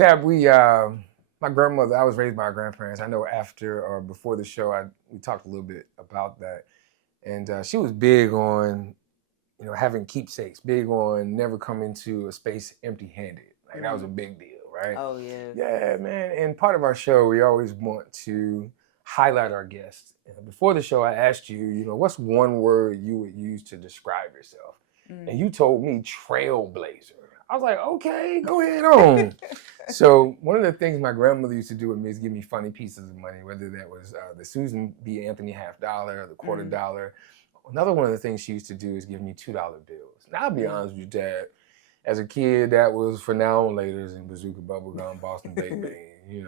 Tab, my grandmother, I was raised by my grandparents. I know after or before the show, we talked a little bit about that. And she was big on, having keepsakes, big on never coming to a space empty-handed. Like that was a big deal, right? Oh, yeah. Yeah, man. And part of our show, we always want to highlight our guests. And before the show, I asked you, what's one word you would use to describe yourself? And you told me trailblazer. I was like, okay, go ahead on. So one of the things my grandmother used to do with me is give me funny pieces of money, whether that was the Susan B. Anthony $50 or the $quarter. Another one of the things she used to do is give me $2 bills. Now, I'll be honest with you, Dad. As a kid, that was for now and laters and Bazooka Bubblegum, Boston Baked Bean,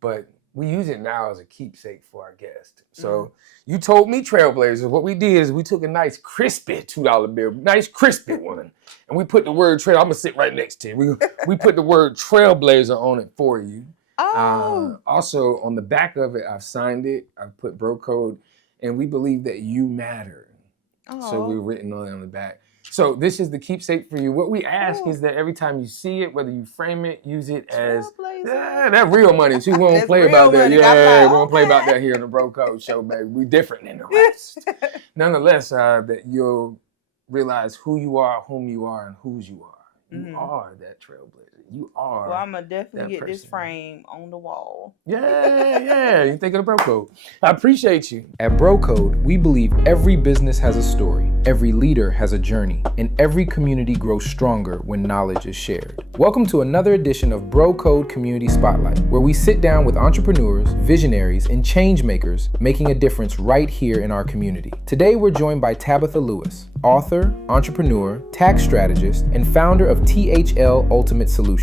But we use it now as a keepsake for our guests. So you told me trailblazers. What we did is we took a nice crispy $2 bill, nice crispy one, and we put the word trail. I'm gonna sit right next to you. We put the word trailblazer on it for you. Oh. Also on the back of it, I've signed it. I've put bro code, and we believe that you matter. Oh. So we're written on it on the back. So this is the keepsake for you. What we ask is that every time you see it, whether you frame it, use it as that real money too. We won't play about that. Yeah, we won't play about that here in the Bro Code Show, baby. We different than the rest. Nonetheless, that you'll realize who you are, whom you are, and whose you are. You are that trailblazer. You are. Well, I'm going to definitely get this frame on the wall. Yeah. You think of the Bro Code. I appreciate you. At Bro Code, we believe every business has a story, every leader has a journey, and every community grows stronger when knowledge is shared. Welcome to another edition of Bro Code Community Spotlight, where we sit down with entrepreneurs, visionaries, and change makers making a difference right here in our community. Today, we're joined by Tabitha Lewis, author, entrepreneur, tax strategist, and founder of THL Ultimate Solutions.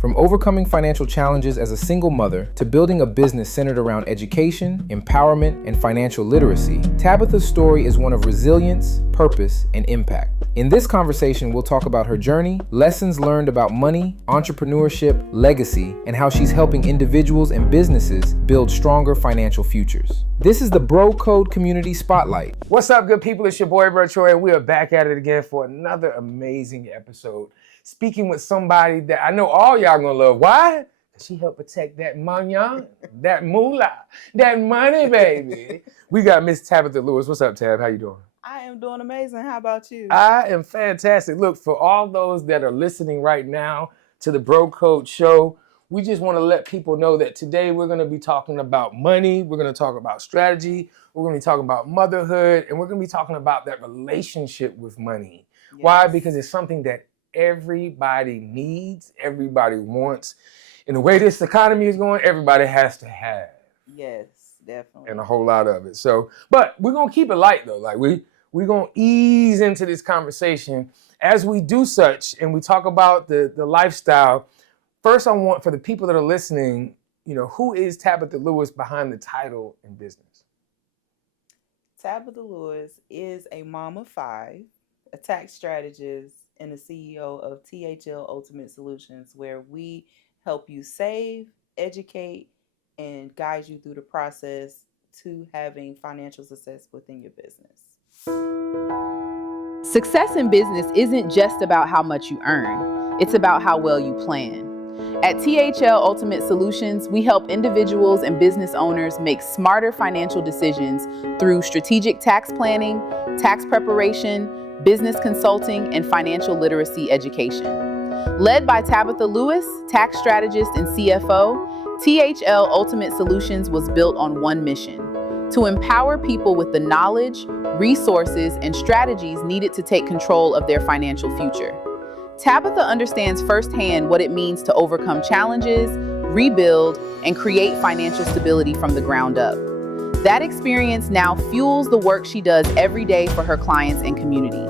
From overcoming financial challenges as a single mother to building a business centered around education, empowerment, and financial literacy, Tabitha's story is one of resilience, purpose, and impact. In this conversation, we'll talk about her journey, lessons learned about money, entrepreneurship, legacy, and how she's helping individuals and businesses build stronger financial futures. This is the Bro Code Community Spotlight. What's up, good people? It's your boy, Bro Troy, and we are back at it again for another amazing episode. Speaking with somebody that I know all y'all gonna love. Why? Because she helped protect that mignon, that moolah, that money, baby. We got Miss Tabitha Lewis. What's up, Tab? How you doing? I am doing amazing. How about you? I am fantastic. Look, for all those that are listening right now to the Bro Code Show, we just want to let people know that today we're going to be talking about money. We're going to talk about strategy. We're going to be talking about motherhood. And we're going to be talking about that relationship with money. Yes. Why? Because it's something that everybody needs, everybody wants. And the way this economy is going, everybody has to have. Yes, definitely. And a whole lot of it. So, but we're going to keep it light though. Like we're going to ease into this conversation as we do such and we talk about the lifestyle. First, I want, for the people that are listening, who is Tabitha Lewis behind the title and business? Tabitha Lewis is a mom of 5, a tax strategist, and the CEO of THL Ultimate Solutions, where we help you save, educate, and guide you through the process to having financial success within your business. Success in business isn't just about how much you earn. It's about how well you plan. At THL Ultimate Solutions, we help individuals and business owners make smarter financial decisions through strategic tax planning, tax preparation, business consulting, and financial literacy education. Led by Tabitha Lewis, tax strategist and CFO, THL Ultimate Solutions was built on one mission: to empower people with the knowledge, resources, and strategies needed to take control of their financial future. Tabitha understands firsthand what it means to overcome challenges, rebuild, and create financial stability from the ground up. That experience now fuels the work she does every day for her clients and community.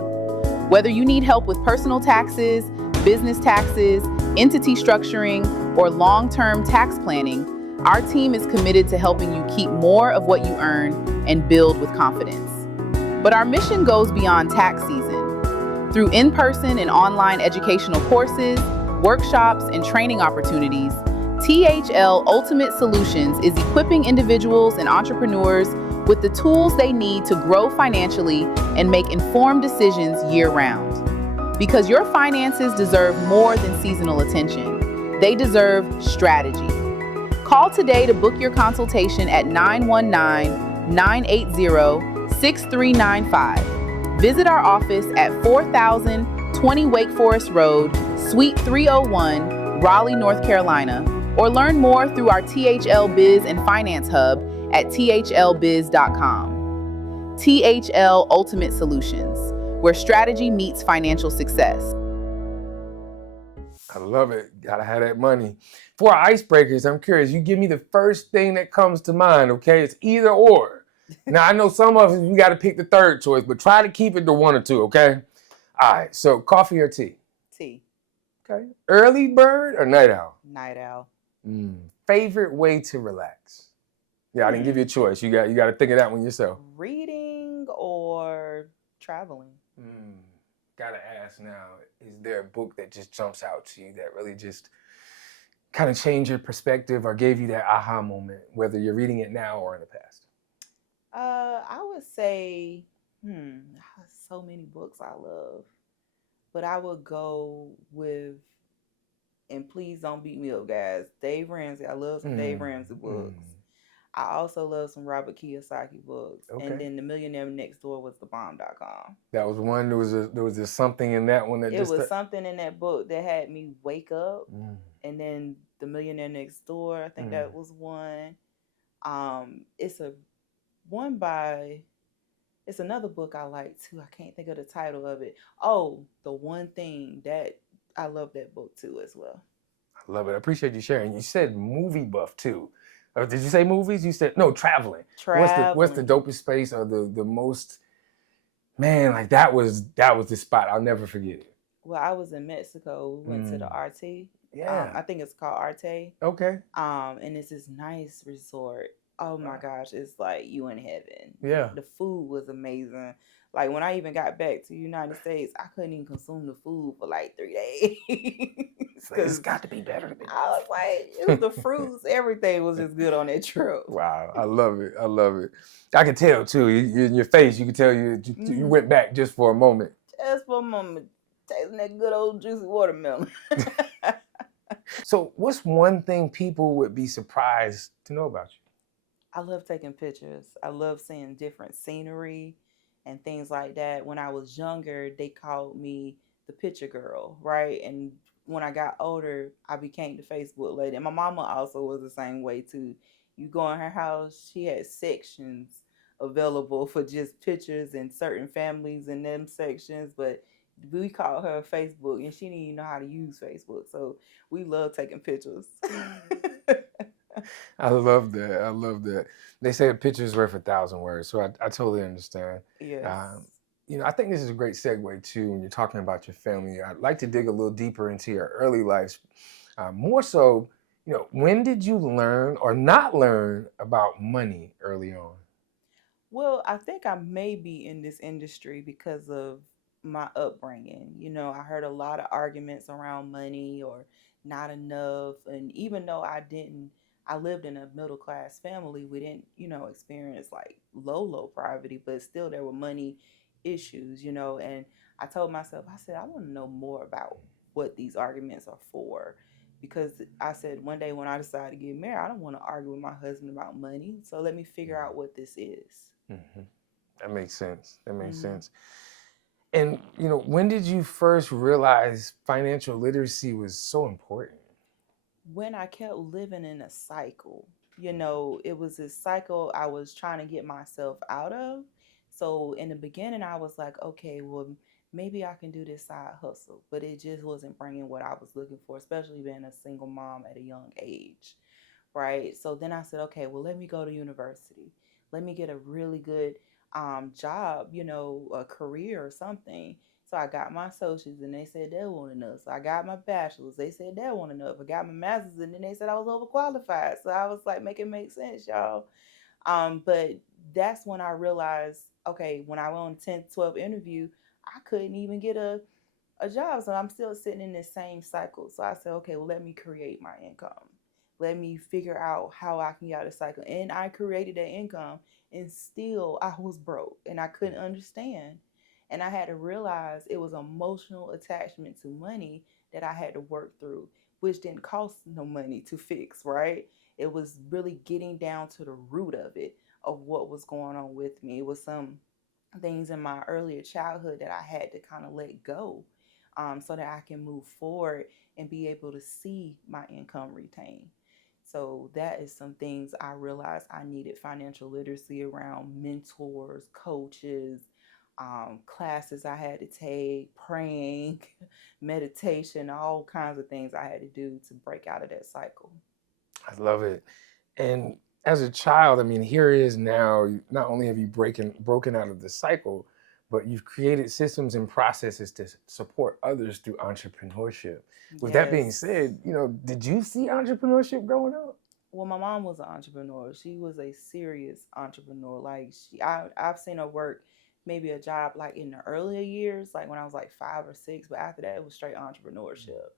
Whether you need help with personal taxes, business taxes, entity structuring, or long-term tax planning, our team is committed to helping you keep more of what you earn and build with confidence. But our mission goes beyond tax season. Through in-person and online educational courses, workshops, and training opportunities, THL Ultimate Solutions is equipping individuals and entrepreneurs with the tools they need to grow financially and make informed decisions year-round. Because your finances deserve more than seasonal attention. They deserve strategy. Call today to book your consultation at 919-980-6395. Visit our office at 4020 Wake Forest Road, Suite 301, Raleigh, North Carolina, or learn more through our THL Biz and Finance Hub at thlbiz.com. THL Ultimate Solutions, where strategy meets financial success. I love it. Gotta have that money. For our icebreakers, I'm curious. You give me the first thing that comes to mind, okay? It's either or. Now, I know some of you got to pick the third choice, but try to keep it to one or two, okay? All right, so coffee or tea? Tea. Okay. Early bird or night owl? Night owl. Favorite way to relax? Yeah, I didn't give you a choice. You got to think of that one yourself. Reading or traveling? Gotta ask now, is there a book that just jumps out to you that really just kind of changed your perspective or gave you that aha moment, whether you're reading it now or in the past? I would say, so many books I love, but I would go with, and please don't beat me up, guys, Dave Ramsey. I love some Dave Ramsey books. I also love some Robert Kiyosaki books. Okay. And then The Millionaire Next Door was thebomb.com. That was one. There was just something in that one that it was something in that book that had me wake up. And then The Millionaire Next Door, I think that was one. It's another book I like too. I can't think of the title of it. Oh, The One Thing. That I love that book too as well. I love it. I appreciate you sharing. You said movie buff too. Did you say movies? You said no, traveling. What's the dopest space or the most, man, like that was the spot. I'll never forget it. Well, I was in Mexico. We went to the Arte. Yeah. I think it's called Arte. Okay. And it's this nice resort. Oh my gosh, it's like you in heaven. Yeah. The food was amazing. Like when I even got back to the United States, I couldn't even consume the food for like 3 days. It's got to be better than this. I was like, it was the fruits, everything was just good on that trip. Wow, I love it. I love it. I can tell too. In your face, you can tell you went back just for a moment. Just for a moment, tasting that good old juicy watermelon. So, what's one thing people would be surprised to know about you? I love taking pictures. I love seeing different scenery and things like that. When I was younger, they called me the picture girl, right? And when I got older, I became the Facebook lady. And my mama also was the same way too. You go in her house, she had sections available for just pictures and certain families in them sections, but we called her Facebook and she didn't even know how to use Facebook. So we love taking pictures. I love that. I love that. They say a picture is worth 1,000 words, so I totally understand. Yes. I think this is a great segue too when you're talking about your family. I'd like to dig a little deeper into your early life. More so, when did you learn or not learn about money early on? Well, I think I may be in this industry because of my upbringing. I heard a lot of arguments around money or not enough. And even though I lived in a middle class family, we didn't, experience like low poverty, but still there were money issues, and I told myself, I said, I want to know more about what these arguments are for. Because I said one day when I decided to get married, I don't want to argue with my husband about money. So let me figure out what this is. Mm-hmm. That makes sense. Sense. And, when did you first realize financial literacy was so important? When I kept living in a cycle, it was a cycle I was trying to get myself out of. So in the beginning, I was like, okay, well, maybe I can do this side hustle, but it just wasn't bringing what I was looking for, especially being a single mom at a young age, right? So then I said, okay, well, let me go to university. Let me get a really good job, a career or something. So I got my associates and they said that wasn't enough. So I got my bachelor's. They said that wasn't enough. I got my master's and then they said I was overqualified. So I was like, make it make sense, y'all. But that's when I realized, okay, when I went on the 10th, 12th interview, I couldn't even get a job. So I'm still sitting in this same cycle. So I said, okay, well, let me create my income. Let me figure out how I can get out of the cycle. And I created that income and still I was broke and I couldn't understand. And I had to realize it was emotional attachment to money that I had to work through. which didn't cost no money to fix, right? It was really getting down to the root of it, of what was going on with me. It was some things in my earlier childhood that I had to kind of let go, so that I can move forward and be able to see my income retain. So that is some things I realized I needed financial literacy around: mentors, coaches, classes I had to take, praying, meditation, all kinds of things I had to do to break out of that cycle. I love it. And as a child, I mean, here it is now. Not only have you broken out of the cycle, but you've created systems and processes to support others through entrepreneurship. With that being Yes. said, did you see entrepreneurship growing up? Well, my mom was an entrepreneur. She was a serious entrepreneur. Like I've seen her work maybe a job like in the earlier years, like when I was like 5 or 6, but after that it was straight entrepreneurship.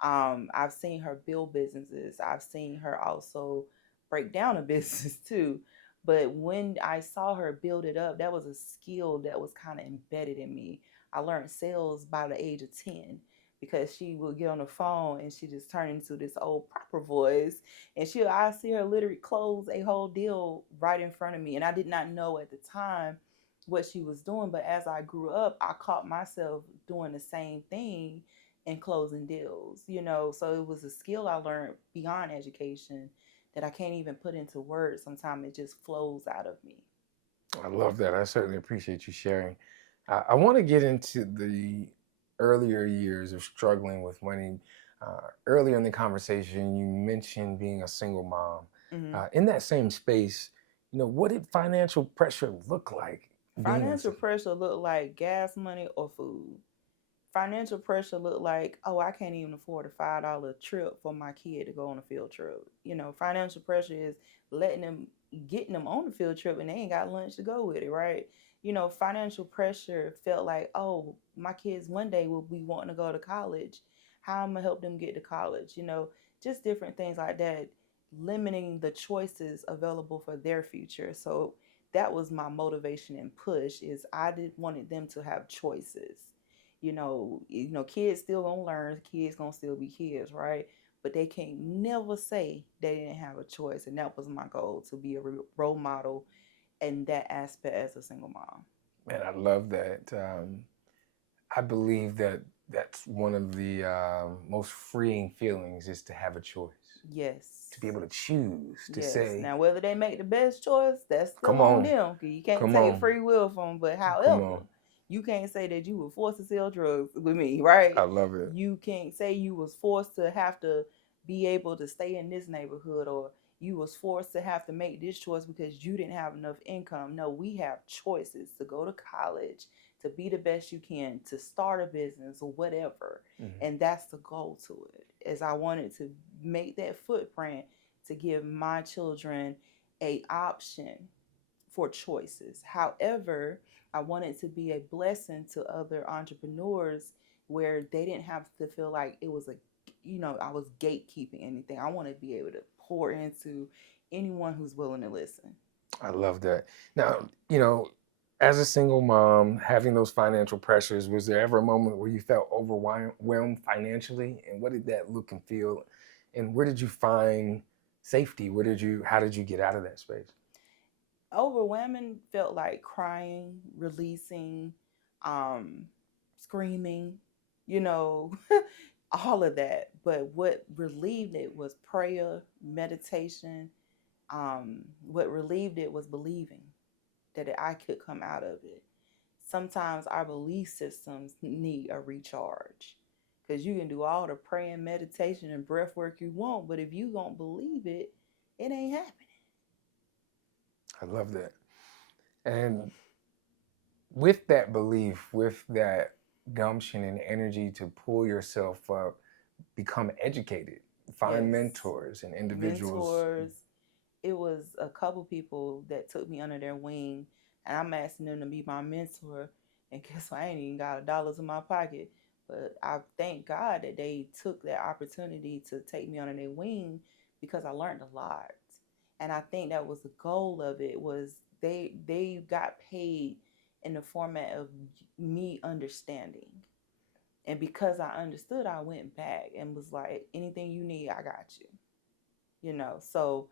I've seen her build businesses. I've seen her also break down a business too. But when I saw her build it up, that was a skill that was kind of embedded in me. I learned sales by the age of 10 because she would get on the phone and she just turned into this old proper voice, and I see her literally close a whole deal right in front of me. And I did not know at the time what she was doing, but as I grew up, I caught myself doing the same thing and closing deals, so it was a skill I learned beyond education that I can't even put into words. Sometimes it just flows out of me. I love that. I certainly appreciate you sharing. I want to get into the earlier years of struggling with money. Earlier in the conversation, you mentioned being a single mom. Mm-hmm. In that same space, what did financial pressure look like being a Financial pressure looked like gas money or food. Financial pressure look like, oh, I can't even afford a $5 trip for my kid to go on a field trip. Financial pressure is getting them on the field trip and they ain't got lunch to go with it, right? Financial pressure felt like, oh, my kids one day will be wanting to go to college. How am I gonna help them get to college? Just different things like that, limiting the choices available for their future. So that was my motivation and push, is I did wanted them to have choices. Kids still gonna learn, kids gonna still be kids, right? But they can't never say they didn't have a choice. And that was my goal, to be a role model in that aspect as a single mom. Man, I love that. I believe that that's one of the most freeing feelings, is to have a choice. Yes. To be able to choose, to Yes. say. Now, whether they make the best choice, that's still Come on on. them. You can't Come take on. free will from them. But Come however, on. you can't say that you were forced to sell drugs with me, right? I love it. You can't say you was forced to have to be able to stay in this neighborhood, or you was forced to have to make this choice because you didn't have enough income. No, we have choices to go to college, to be the best you can, to start a business or whatever. Mhm. And that's the goal to it, as I wanted to make that footprint to give my children a option for choices. However, I wanted to be a blessing to other entrepreneurs where they didn't have to feel like it was I was gatekeeping anything. I want to be able to pour into anyone who's willing to listen. I love that. Now, as a single mom, having those financial pressures, was there ever a moment where you felt overwhelmed financially? And what did that look and feel? And where did you find safety? How did you get out of that space? Overwhelming felt like crying, releasing, screaming, you know, all of that. But what relieved it was prayer, meditation. What relieved it was believing that I could come out of it. Sometimes our belief systems need a recharge, because you can do all the praying, meditation, and breath work you want, but if you don't believe it, it ain't happening. I love that. And with that belief, with that gumption and energy to pull yourself up, become educated, find Yes. mentors and individuals. Mentors. It was a couple people that took me under their wing, and I'm asking them to be my mentor. And guess what? I ain't even got $1 in my pocket. But I thank God that they took that opportunity to take me under their wing, because I learned a lot. And I think that was the goal of it, was they got paid in the format of me understanding. And because I understood, I went back and was like, anything you need, I got you. So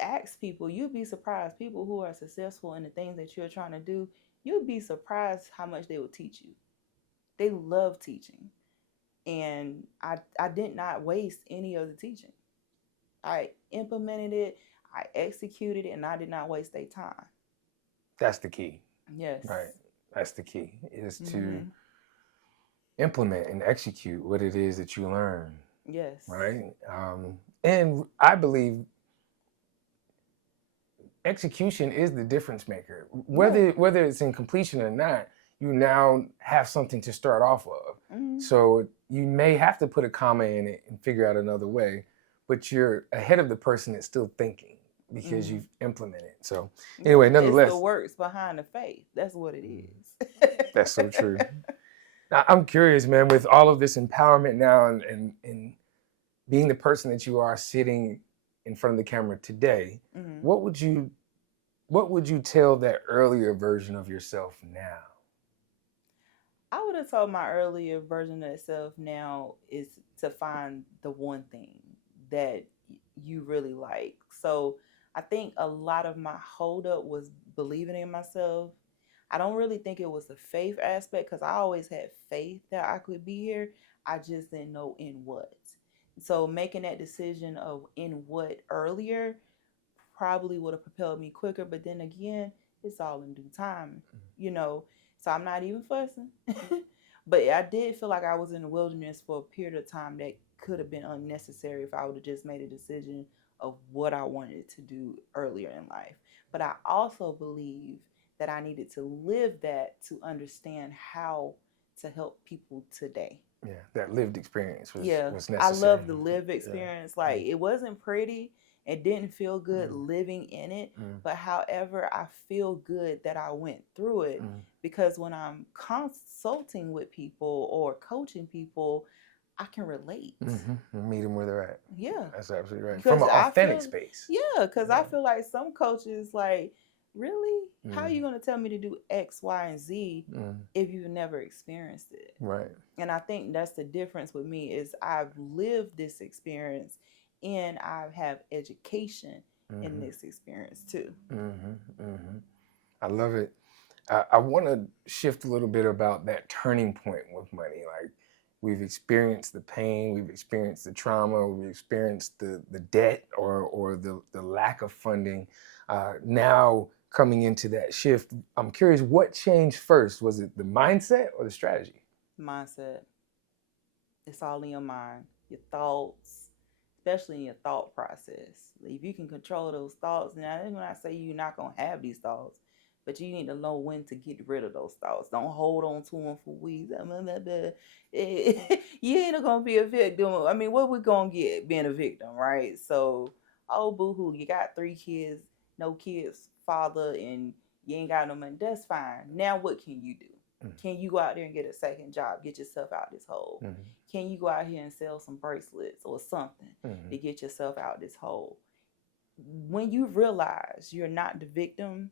ask people, you'd be surprised. People who are successful in the things that you're trying to do, you'd be surprised how much they will teach you. They love teaching. And I did not waste any of the teaching. I implemented it, I executed it, and I did not waste their time. That's the key. Yes. Right. That's the key, is to implement and execute what it is that you learn. Yes. Right. And I believe execution is the difference maker. Whether it's in completion or not, you now have something to start off of. So you may have to put a comma in it and figure out another way, but you're ahead of the person that's still thinking because you've implemented. So anyway, nonetheless, it's the works behind the faith. That's what it is. That's so true. Now, I'm curious, man, with all of this empowerment now and being the person that you are sitting in front of the camera today, what would you tell that earlier version of yourself now? I would have told my earlier version of itself now is to find the one thing that you really like. So I think a lot of my holdup was believing in myself. I don't really think it was the faith aspect, because I always had faith that I could be here. I just didn't know in what. So making that decision of in what earlier probably would have propelled me quicker. But then again, it's all in due time, So I'm not even fussing. But I did feel like I was in the wilderness for a period of time that could have been unnecessary if I would have just made a decision of what I wanted to do earlier in life. But I also believe that I needed to live that to understand how to help people today. Yeah, that lived experience was necessary. I love the lived experience. Yeah. Like, it wasn't pretty. It didn't feel good living in it. But however, I feel good that I went through it, because when I'm consulting with people or coaching people, I can relate. Meet them where they're at. Yeah. That's absolutely right. From an authentic space. Yeah, because I feel like some coaches, like, really? How are you going to tell me to do X, Y, and Z if you've never experienced it? Right. And I think that's the difference with me, is I've lived this experience and I have education in this experience too. I love it. I want to shift a little bit about that turning point with money. Like, we've experienced the pain, we've experienced the trauma, we've experienced the debt or the lack of funding. Now coming into that shift, I'm curious, what changed first? Was it the mindset or the strategy? Mindset. It's all in your mind, your thoughts, especially in your thought process. If you can control those thoughts, now when I say you're not going to have these thoughts, but you need to know when to get rid of those thoughts. Don't hold on to them for weeks. You ain't going to be a victim. I mean, what we going to get being a victim, right? So, oh, boo-hoo, you got 3 kids, no kids, father, and you ain't got no money. That's fine. Now what can you do? Can you go out there and get a second job, get yourself out this hole? Can you go out here and sell some bracelets or something to get yourself out this hole? When you realize you're not the victim,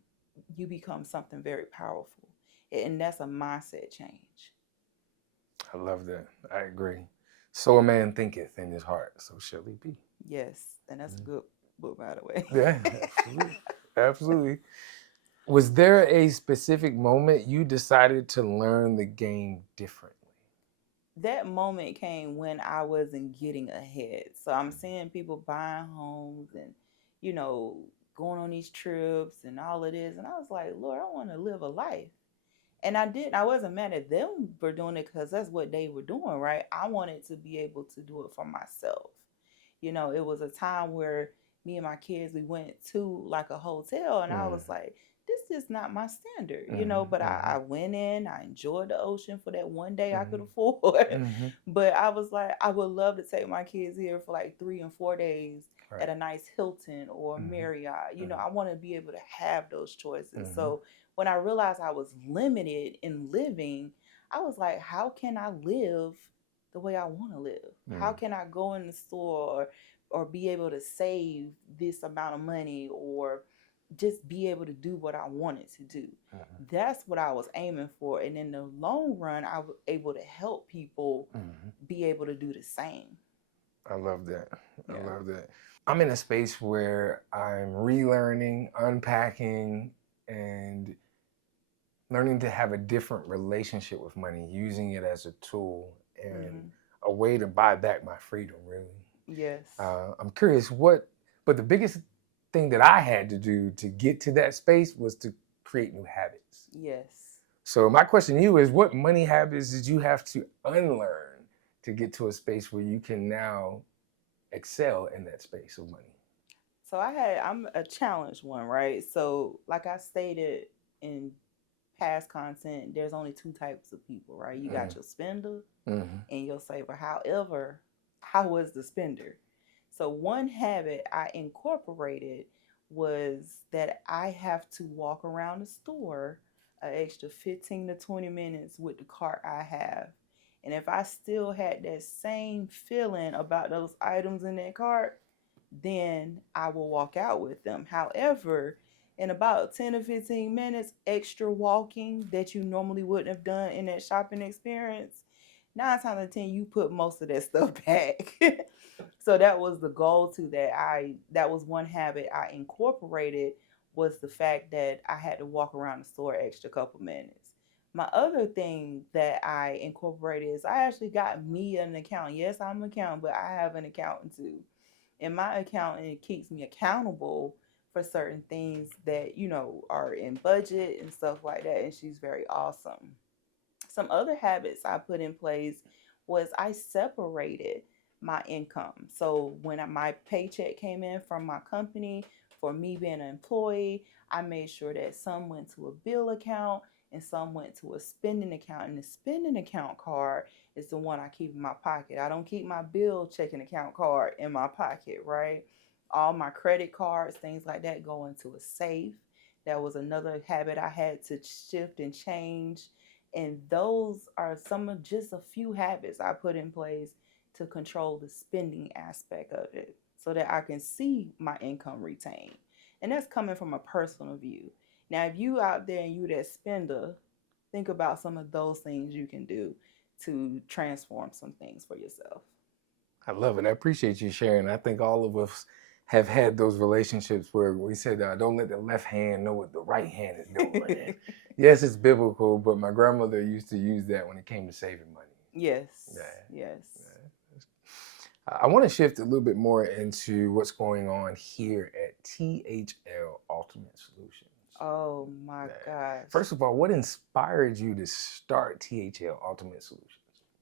you become something very powerful. And that's a mindset change. I love that. I agree. So a man thinketh in his heart, so shall he be. Yes. And that's a good book, by the way. Yeah, absolutely. Absolutely. Was there a specific moment you decided to learn the game differently? That moment came when I wasn't getting ahead. So I'm seeing people buying homes and, going on these trips and all of this. And I was like, Lord, I want to live a life. And I wasn't mad at them for doing it, because that's what they were doing, right? I wanted to be able to do it for myself. It was a time where me and my kids, we went to like a hotel, and I was like, this is not my standard, but I went in, I enjoyed the ocean for that one day I could afford. But I was like, I would love to take my kids here for like 3 and 4 days at a nice Hilton or Marriott. I want to be able to have those choices. So when I realized I was limited in living, I was like, how can I live the way I want to live? How can I go in the store or be able to save this amount of money, or just be able to do what I wanted to do. That's what I was aiming for. And in the long run, I was able to help people be able to do the same. I love that. I Yeah. love that. I'm in a space where I'm relearning, unpacking, and learning to have a different relationship with money, using it as a tool and a way to buy back my freedom, really. Yes. I'm curious but the biggest thing that I had to do to get to that space was to create new habits. Yes. So my question to you is, what money habits did you have to unlearn to get to a space where you can now excel in that space of money? So I'm a challenged one, right? So like I stated in past content, there's only two types of people, right? You got your spender and your saver. However, how was the spender? So one habit I incorporated was that I have to walk around the store an extra 15 to 20 minutes with the cart I have. And if I still had that same feeling about those items in that cart, then I will walk out with them. However, in about 10 to 15 minutes extra walking that you normally wouldn't have done in that shopping experience, 9 times out of 10 you put most of that stuff back. So that was the goal to that was one habit I incorporated, was the fact that I had to walk around the store extra couple minutes. My other thing that I incorporated is I actually got me an accountant. Yes, I'm an accountant, but I have an accountant too. And my accountant keeps me accountable for certain things that, are in budget and stuff like that. And she's very awesome. Some other habits I put in place was I separated my income. So when my paycheck came in from my company, for me being an employee, I made sure that some went to a bill account and some went to a spending account. And the spending account card is the one I keep in my pocket. I don't keep my bill checking account card in my pocket, right? All my credit cards, things like that, go into a safe. That was another habit I had to shift and change. And those are some of just a few habits I put in place to control the spending aspect of it so that I can see my income retained. And that's coming from a personal view. Now, if you out there and you that spender, think about some of those things you can do to transform some things for yourself. I love it. I appreciate you sharing. I think all of us have had those relationships where we said, don't let the left hand know what the right hand is doing. Yes, it's biblical, but my grandmother used to use that when it came to saving money. Yes. Yeah. Yes. I want to shift a little bit more into what's going on here at THL Ultimate Solutions. Oh my gosh. First of all, what inspired you to start THL Ultimate Solutions?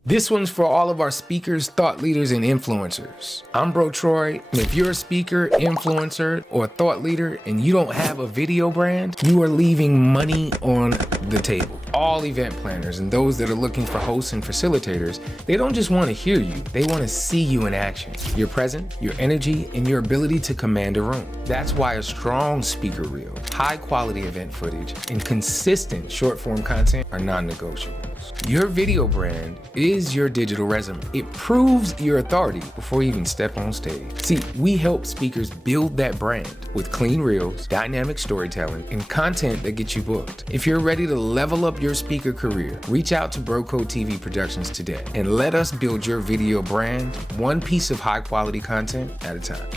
This one's for all of our speakers, thought leaders, and influencers. I'm Bro Troy, and if you're a speaker, influencer, or thought leader and you don't have a video brand, you are leaving money on the table. All event planners and those that are looking for hosts and facilitators, they don't just want to hear you, they want to see you in action. Your presence, your energy, and your ability to command a room. That's why a strong speaker reel, high quality event footage, and consistent short form content are non-negotiables. Your video brand is your digital resume. It proves your authority before you even step on stage. See, we help speakers build that brand with clean reels, dynamic storytelling, and content that gets you booked. If you're ready to level up your speaker career, reach out to BroCode TV Productions today and let us build your video brand one piece of high quality content at a time.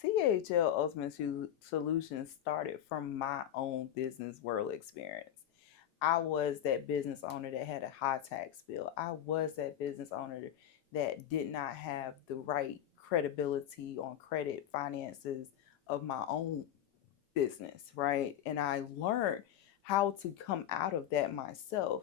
THL Ultimate Solutions started from my own business world experience. I was that business owner that had a high tax bill. I was that business owner that did not have the right credibility on credit finances of my own business, right? And I learned how to come out of that myself.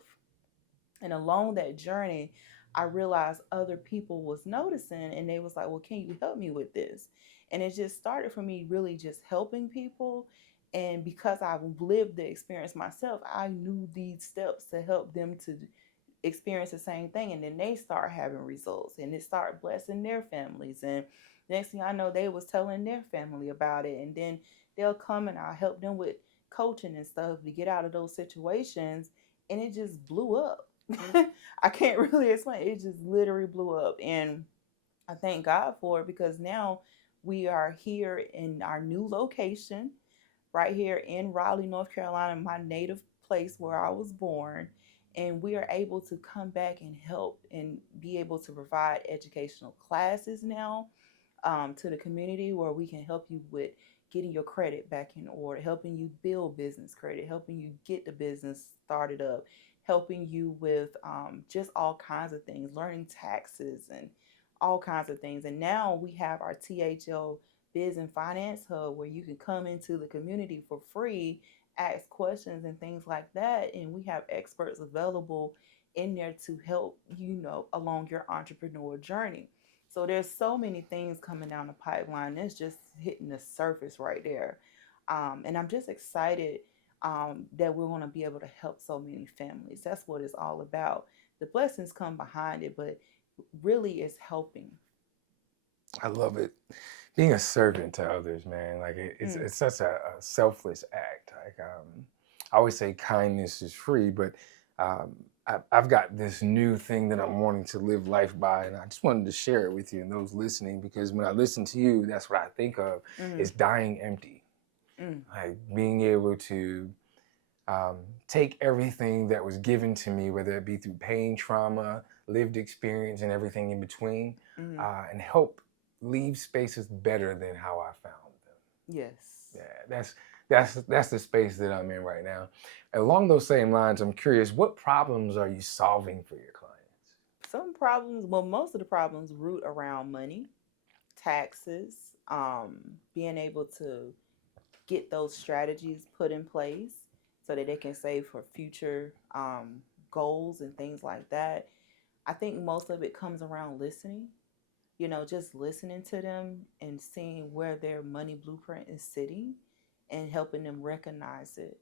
And along that journey, I realized other people was noticing and they was like, well, can you help me with this? And it just started for me really just helping people. And because I've lived the experience myself, I knew these steps to help them to experience the same thing. And then they start having results and it started blessing their families. And next thing I know, they was telling their family about it. And then they'll come and I'll help them with coaching and stuff to get out of those situations. And it just blew up. I can't really explain. It just literally blew up. And I thank God for it because now We are here in our new location, right here in Raleigh, North Carolina, my native place where I was born. And we are able to come back and help and be able to provide educational classes now, to the community, where we can help you with getting your credit back in order, helping you build business credit, helping you get the business started up, helping you with just all kinds of things, learning taxes and all kinds of things. And now we have our THL Biz and Finance Hub, where you can come into the community for free, ask questions and things like that. And we have experts available in there to help you know along your entrepreneur journey. So there's so many things coming down the pipeline. It's just hitting the surface right there. And I'm just excited that we're going to be able to help so many families. That's what it's all about. The blessings come behind it, but really it's helping. I love it. Being a servant to others, man. Like it's such a selfless act. Like I always say kindness is free, but I've got this new thing that I'm wanting to live life by, and I just wanted to share it with you and those listening, because when I listen to you, that's what I think of is dying empty. Like being able to take everything that was given to me, whether it be through pain, trauma, lived experience, and everything in between, and help leave spaces better than how I found them. Yes. Yeah, that's the space that I'm in right now. Along those same lines, I'm curious, what problems are you solving for your clients? Some problems, well, most of the problems root around money, taxes, being able to get those strategies put in place so that they can save for future goals and things like that. I think most of it comes around listening, you know, just listening to them and seeing where their money blueprint is sitting and helping them recognize it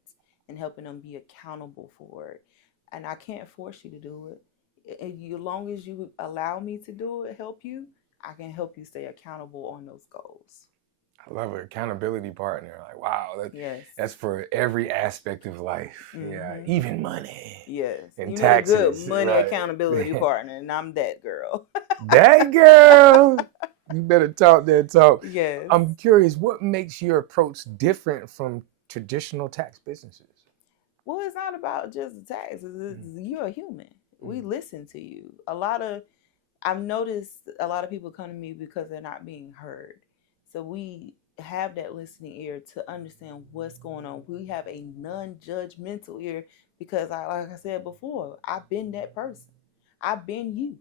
and helping them be accountable for it. And I can't force you to do it. As long as you allow me to do it, help you, I can help you stay accountable on those goals. I love an accountability partner. Like, wow, Yes. that's for every aspect of life. Yeah, even money. Yes. And you taxes. Need a good money right. accountability partner, and I'm that girl. That girl. You better talk that talk. Yes. I'm curious, what makes your approach different from traditional tax businesses? Well, it's not about just the taxes. You're a human. We listen to you. I've noticed a lot of people come to me because they're not being heard. So we have that listening ear to understand what's going on. We have a non-judgmental ear because like I said before, I've been that person. I've been you.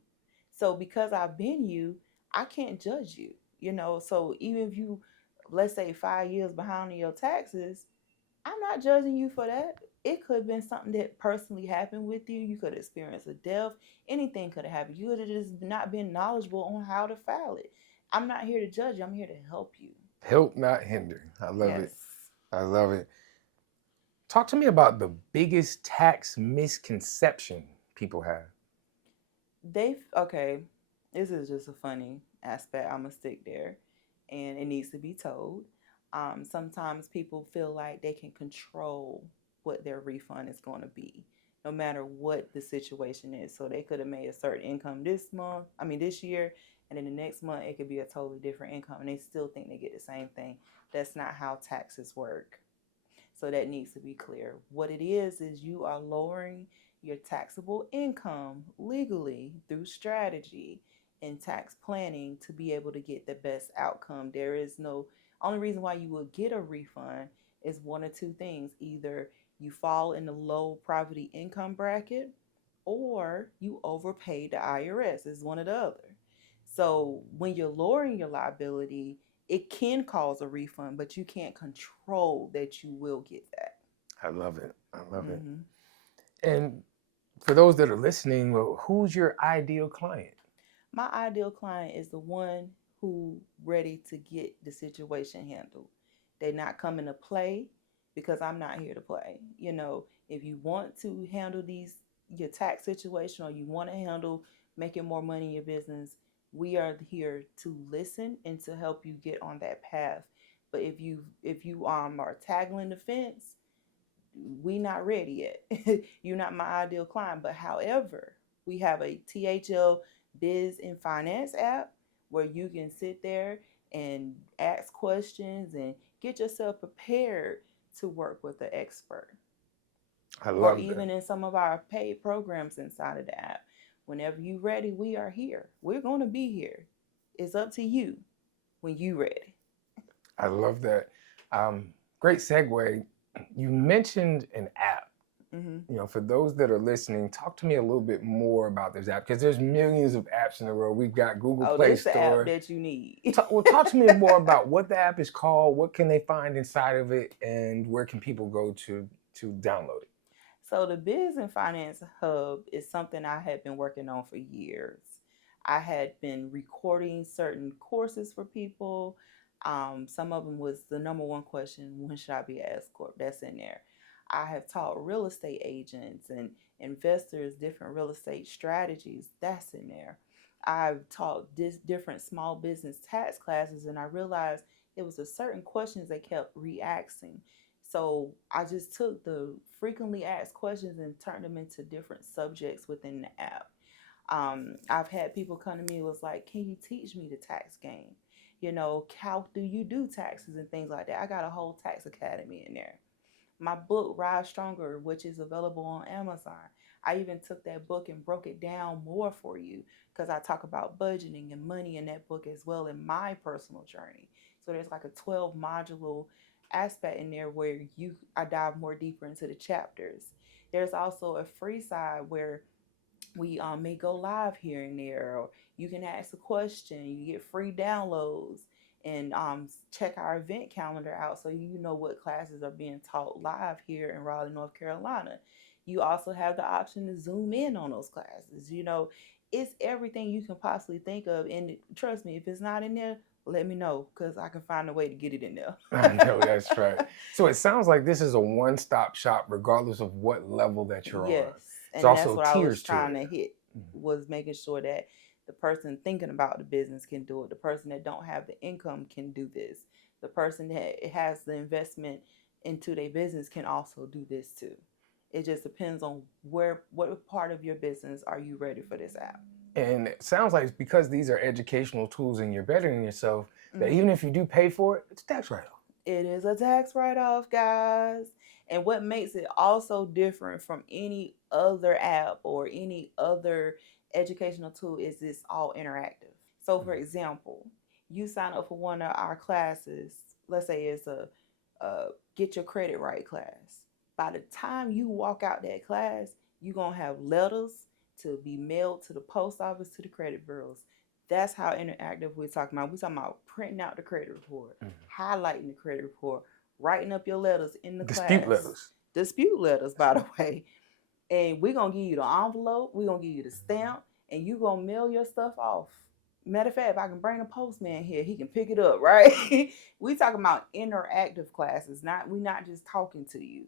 So because I've been you, I can't judge you. You know, so even if you, let's say, 5 years behind on your taxes, I'm not judging you for that. It could have been something that personally happened with you. You could experience a death. Anything could have happened. You could have just not been knowledgeable on how to file it. I'm not here to judge you. I'm here to help you. Help, not hinder. I love Yes. it. I love it. Talk to me about the biggest tax misconception people have. Okay, this is just a funny aspect. I'm going to stick there, and it needs to be told. Sometimes people feel like they can control what their refund is going to be, no matter what the situation is. So they could have made a certain income this year, and then the next month it could be a totally different income, and they still think they get the same thing. That's not how taxes work. So that needs to be clear. What it is you are lowering your taxable income legally through strategy and tax planning to be able to get the best outcome. There is no only reason why you will get a refund is one or two things. Either you fall in the low poverty income bracket or you overpaid the IRS. It's one or the other. So when you're lowering your liability, it can cause a refund, but you can't control that you will get that. I love it. I love it. And for those that are listening, well, who's your ideal client? My ideal client is the one who ready to get the situation handled. They're not coming to play because I'm not here to play. You know, if you want to handle your tax situation, or you want to handle making more money in your business, we are here to listen and to help you get on that path. But if you are tackling the fence, we not ready yet. You're not my ideal client. But however, we have a THL Biz and Finance app where you can sit there and ask questions and get yourself prepared to work with an expert. I Or love even that. in some of our paid programs inside of the app. Whenever you're ready, we are here. We're going to be here. It's up to you when you're ready. I love that. Great segue. You mentioned an app. Mm-hmm. For those that are listening, talk to me a little bit more about this app, because there's millions of apps in the world. We've got Google Oh, Play this the app Store. that you need. Talk to me more about what the app is called, what can they find inside of it, and where can people go to download it? So the Biz and Finance Hub is something I had been working on for years. I had been recording certain courses for people. Some of them was the number one question: when should I be an S corp? That's in there. I have taught real estate agents and investors different real estate strategies. That's in there. I've taught different small business tax classes, and I realized it was a certain questions they kept re-asking. So I just took the frequently asked questions and turned them into different subjects within the app. I've had people come to me was like, "Can you teach me the tax game? How do you do taxes and things like that?" I got a whole tax academy in there. My book, Rise Stronger, which is available on Amazon. I even took that book and broke it down more for you because I talk about budgeting and money in that book as well in my personal journey. So there's like a 12 module aspect in there where I dive more deeper into the chapters. There's also a free side where we may go live here and there, or you can ask a question, you get free downloads, and check our event calendar out so you know what classes are being taught live here in Raleigh, North Carolina. You also have the option to zoom in on those classes. It's everything you can possibly think of, and trust me, if it's not in there, let me know because I can find a way to get it in there. I know that's right. So it sounds like this is a one-stop shop regardless of what level that you're on. Yes, It's and that's also what I was tiers to trying it. to hit, was making sure that the person thinking about the business can do it. The person that don't have the income can do this. The person that has the investment into their business can also do this too. It just depends on what part of your business are you ready for this app. And it sounds like because these are educational tools and you're bettering yourself, that even if you do pay for it, it's a tax write-off. It is a tax write-off, guys. And what makes it also different from any other app or any other educational tool is it's all interactive. So, for example, you sign up for one of our classes. Let's say it's a Get Your Credit Right class. By the time you walk out that class, you're going to have letters to be mailed to the post office, to the credit bureaus. That's how interactive we're talking about. We're talking about printing out the credit report, highlighting the credit report, writing up your letters in the Dispute class. letters. Dispute letters, by the way. And we're going to give you the envelope. We're going to give you the stamp. And you're going to mail your stuff off. Matter of fact, if I can bring a postman here, he can pick it up, right? We talking about interactive classes. We're not just talking to you.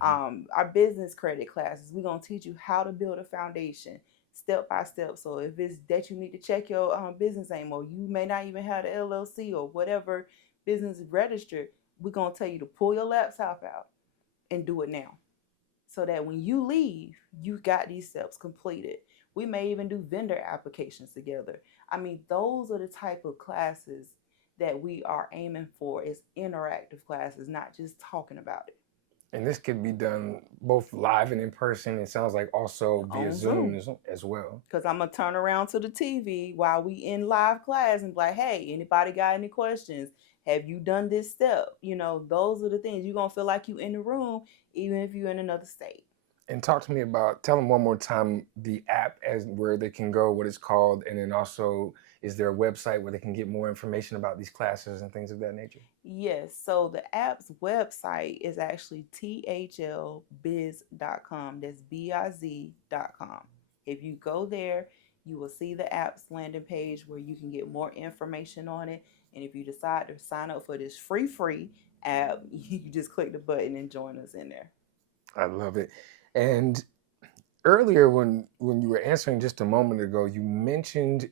Our business credit classes, we're going to teach you how to build a foundation step by step. So if it's that you need to check your business name, or you may not even have the LLC or whatever business is registered, we're going to tell you to pull your laptop out and do it now. So that when you leave, you got these steps completed. We may even do vendor applications together. I mean, those are the type of classes that we are aiming for, is interactive classes, not just talking about it. And this could be done both live and in person. It sounds like also via On Zoom as well. Because I'm going to turn around to the TV while we in live class and be like, "Hey, anybody got any questions? Have you done this step?" Those are the things. You're going to feel like you in the room, even if you're in another state. And talk to me about, tell them one more time the app, as where they can go, what it's called, and then also, is there a website where they can get more information about these classes and things of that nature? Yes. So the app's website is actually thlbiz.com. That's biz.com. If you go there, you will see the app's landing page where you can get more information on it. And if you decide to sign up for this free app, you just click the button and join us in there. I love it. And earlier when you were answering just a moment ago, you mentioned,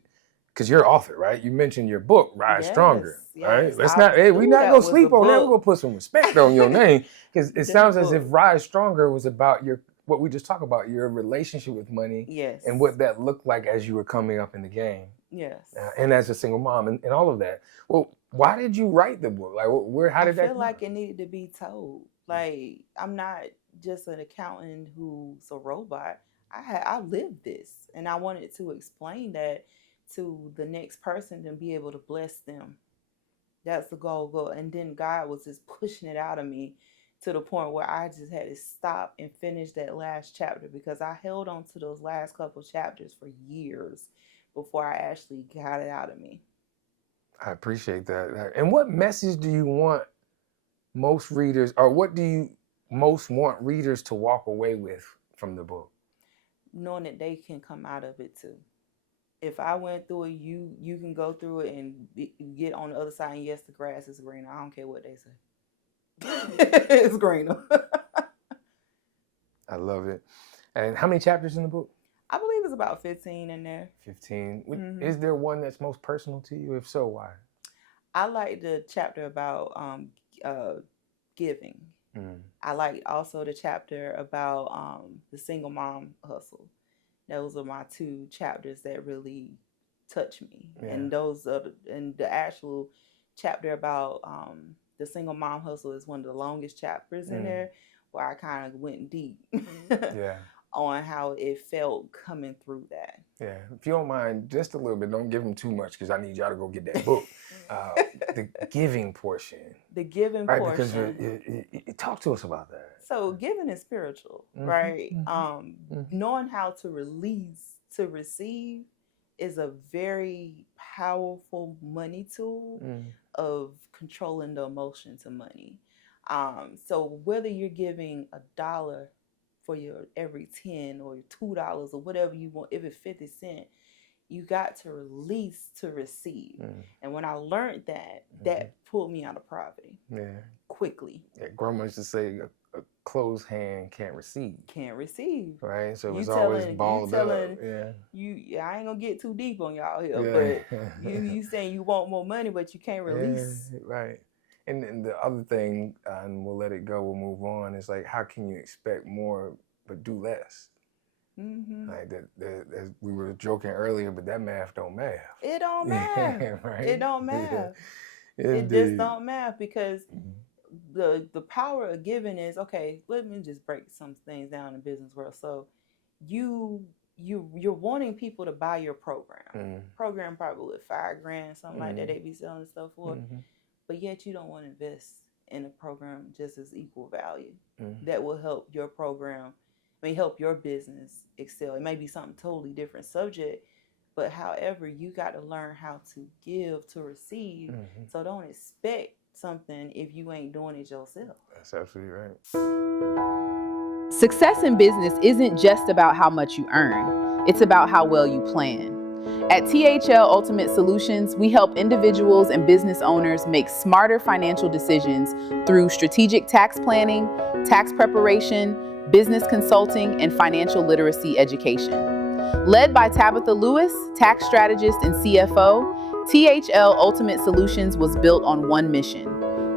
because you're an author, right? You mentioned your book, Rise Stronger, right? Yes. We're not going to sleep on that. We're going to put some respect on your name, because it sounds as if Rise Stronger was about what we just talked about, your relationship with money, yes, and what that looked like as you were coming up in the game. Yes. And as a single mom and all of that. Well, why did you write the book? Like, how did that I feel come like out? it needed to be told. Like, I'm not just an accountant who's a robot. I lived this, and I wanted to explain that to the next person and be able to bless them. That's the goal. And then God was just pushing it out of me to the point where I just had to stop and finish that last chapter, because I held on to those last couple chapters for years before I actually got it out of me. I appreciate that. And what message do you want most readers, or what do you most want readers to walk away with from the book? Knowing that they can come out of it too. If I went through it, you can go through it and get on the other side. And yes, the grass is greener. I don't care what they say. It's greener. I love it. And how many chapters in the book? I believe it's about 15 in there. 15. Mhm. Is there one that's most personal to you? If so, why? I like the chapter about giving. I like also the chapter about the single mom hustle. Those are my two chapters that really touch me. Yeah. And and the actual chapter about the single mom hustle is one of the longest chapters in there, where I kind of went deep Yeah. on how it felt coming through that. Yeah. If you don't mind, just a little bit, don't give them too much, because I need y'all to go get that book. The giving portion. The giving Right, portion. because you talk to us about that. So giving is spiritual, Mhm, right? mhm. Knowing how to release to receive is a very powerful money tool of controlling the emotion to money. So whether you're giving $1 for your every 10 or $2 or whatever you want, if it's 50 cents, you got to release to receive. And when I learned that, that pulled me out of poverty. Yeah. Quickly. Yeah, grandma used to say a closed hand can't receive. Can't receive. Right? So You it's always telling- balled you up. telling- Yeah. I ain't gonna get too deep on y'all here, Yeah. but you saying you want more money, but you can't release. Yeah, right. And the other thing, and we'll let it go, we'll move on, is like, how can you expect more but do less? Like as we were joking earlier, but that math don't math. It don't math. Yeah, right? It don't math. Yeah. It just Indeed. don't math, because the power of giving is, okay, let me just break some things down in the business world. So you're wanting people to buy your program. Program probably with $5,000, something like that, they be selling stuff for. But yet you don't want to invest in a program just as equal value that will help your program, help your business excel. It may be something totally different subject, but however, you got to learn how to give to receive. So don't expect something if you ain't doing it yourself. That's absolutely right. Success in business isn't just about how much you earn. It's about how well you plan. At THL Ultimate Solutions, we help individuals and business owners make smarter financial decisions through strategic tax planning, tax preparation, business consulting, and financial literacy education. Led by Tabitha Lewis, tax strategist and CFO, THL Ultimate Solutions was built on one mission: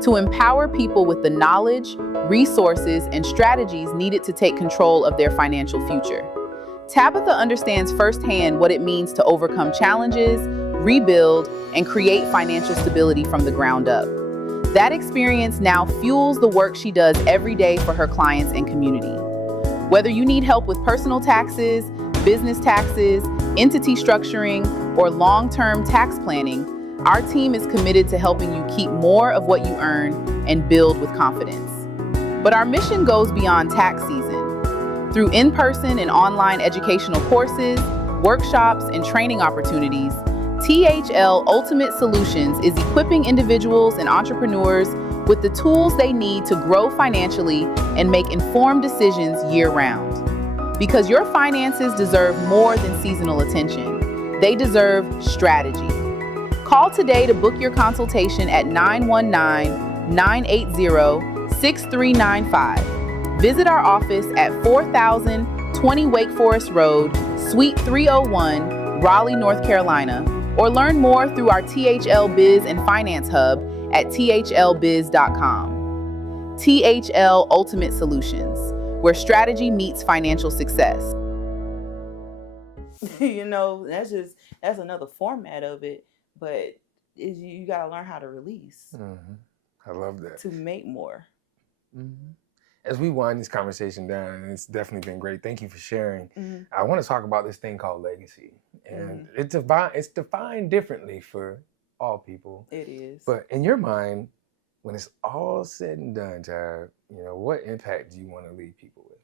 to empower people with the knowledge, resources, and strategies needed to take control of their financial future. Tabitha understands firsthand what it means to overcome challenges, rebuild, and create financial stability from the ground up. That experience now fuels the work she does every day for her clients and community. Whether you need help with personal taxes, business taxes, entity structuring, or long-term tax planning, our team is committed to helping you keep more of what you earn and build with confidence. But our mission goes beyond tax season. Through in-person and online educational courses, workshops, and training opportunities, THL Ultimate Solutions is equipping individuals and entrepreneurs with the tools they need to grow financially and make informed decisions year-round. Because your finances deserve more than seasonal attention. They deserve strategy. Call today to book your consultation at 919-980-6395. Visit our office at 4020 Wake Forest Road, Suite 301, Raleigh, North Carolina, or learn more through our THL Biz and Finance Hub at thlbiz.com. THL Ultimate Solutions, where strategy meets financial success. That's That's another format of it, but you got to learn how to release I love that. to make more. As we wind this conversation down, and it's definitely been great. Thank you for sharing. Mm-hmm. I want to talk about this thing called legacy, and it's defined differently for all people. It is. But in your mind, when it's all said and done, Tab, what impact do you want to leave people with?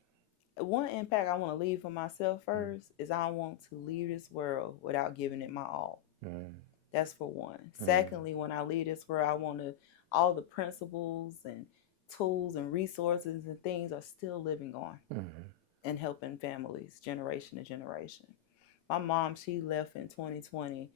One impact I want to leave for myself first is I want to leave this world without giving it my all. That's for one. Secondly, when I leave this world, I want all the principles and tools and resources and things are still living on and helping families generation to generation. My mom, she left in 2020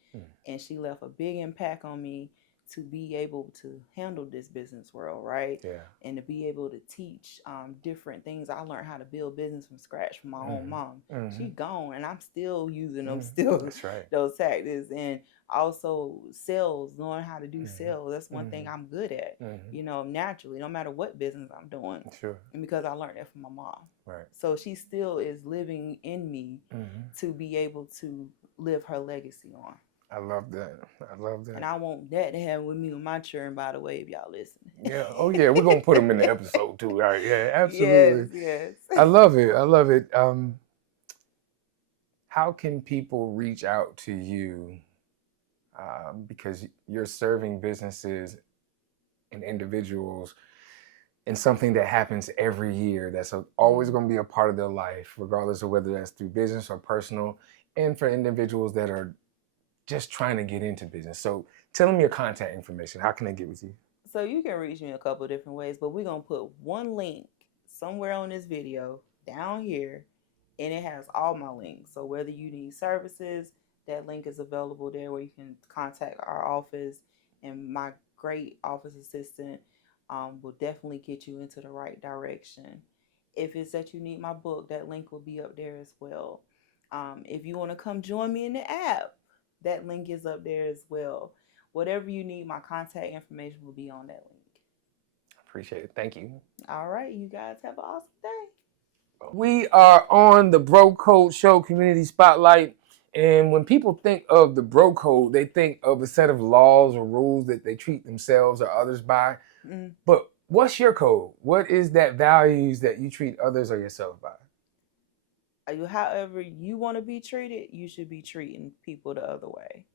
and she left a big impact on me to be able to handle this business world, right? Yeah. And to be able to teach different things. I learned how to build business from scratch from my own mom. She gone and I'm still using them That's right. those tactics. And also sales, knowing how to do sales. That's one thing I'm good at, naturally, no matter what business I'm doing. Sure. And because I learned that from my mom. Right. So she still is living in me to be able to live her legacy on. I love that. And I want that to happen with me with my children, by the way, if y'all listening. Yeah. Oh, yeah. We're going to put them in the episode, too. All right. Yeah, absolutely. Yes. I love it. How can people reach out to you? Because you're serving businesses and individuals in something that happens every year that's always going to be a part of their life, regardless of whether that's through business or personal, and for individuals that are just trying to get into business. So tell them your contact information. How can they get with you? So you can reach me a couple of different ways, but we're going to put one link somewhere on this video down here, and it has all my links. So whether you need services, that link is available there where you can contact our office, and my great office assistant will definitely get you into the right direction. If it's that you need my book, that link will be up there as well. If you want to come join me in the app, that link is up there as well. Whatever you need, my contact information will be on that link. Appreciate it. Thank you. All right. You guys have an awesome day. We are on the Bro Code Show Community Spotlight. And when people think of the Bro Code, they think of a set of laws or rules that they treat themselves or others by. But what's your code? What is that values that you treat others or yourself by? However you want to be treated, you should be treating people the other way.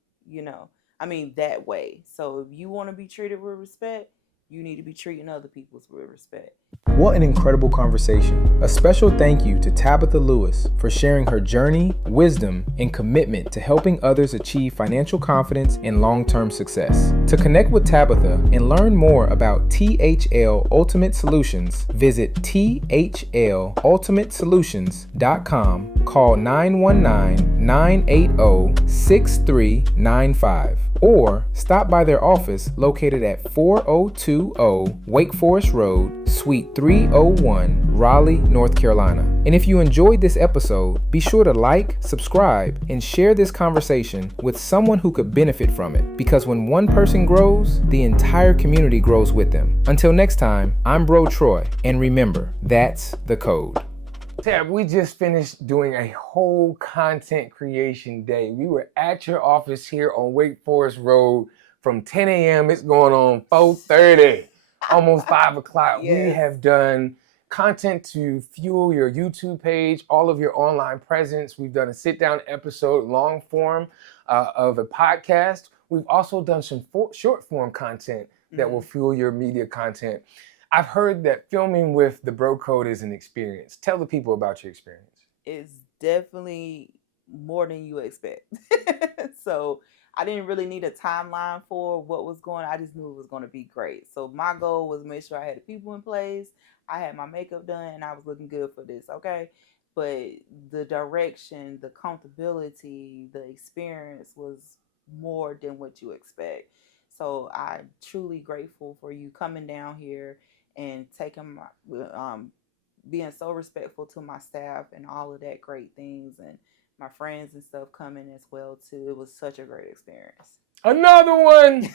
That way. So if you want to be treated with respect, you need to be treating other people with respect. What an incredible conversation. A special thank you to Tabitha Lewis for sharing her journey, wisdom, and commitment to helping others achieve financial confidence and long-term success. To connect with Tabitha and learn more about THL Ultimate Solutions, visit THLUltimatesolutions.com, call 919-980-6395, or stop by their office located at 4020 Wake Forest Road, Suite 301, Raleigh, North Carolina. And if you enjoyed this episode, be sure to like, subscribe, and share this conversation with someone who could benefit from it. Because when one person grows, the entire community grows with them. Until next time, I'm Bro Troy, and remember, that's the code. Tab, we just finished doing a whole content creation day. We were at your office here on Wake Forest Road from 10 a.m. It's going on 4:30. Almost 5 o'clock. Yes. We have done content to fuel your YouTube page, all of your online presence. We've done a sit-down episode, long form of a podcast. We've also done some short form content that will fuel your media content. I've heard that filming with the Bro Code is an experience. Tell the people about your experience. It's definitely more than you expect. So I didn't really need a timeline for what was going on. I just knew it was going to be great. So my goal was to make sure I had the people in place, I had my makeup done, and I was looking good for this, okay? But the direction, the comfortability, the experience was more than what you expect. So I'm truly grateful for you coming down here and taking my, being so respectful to my staff and all of that great things, and my friends and stuff coming as well too. It was such a great experience. Another one.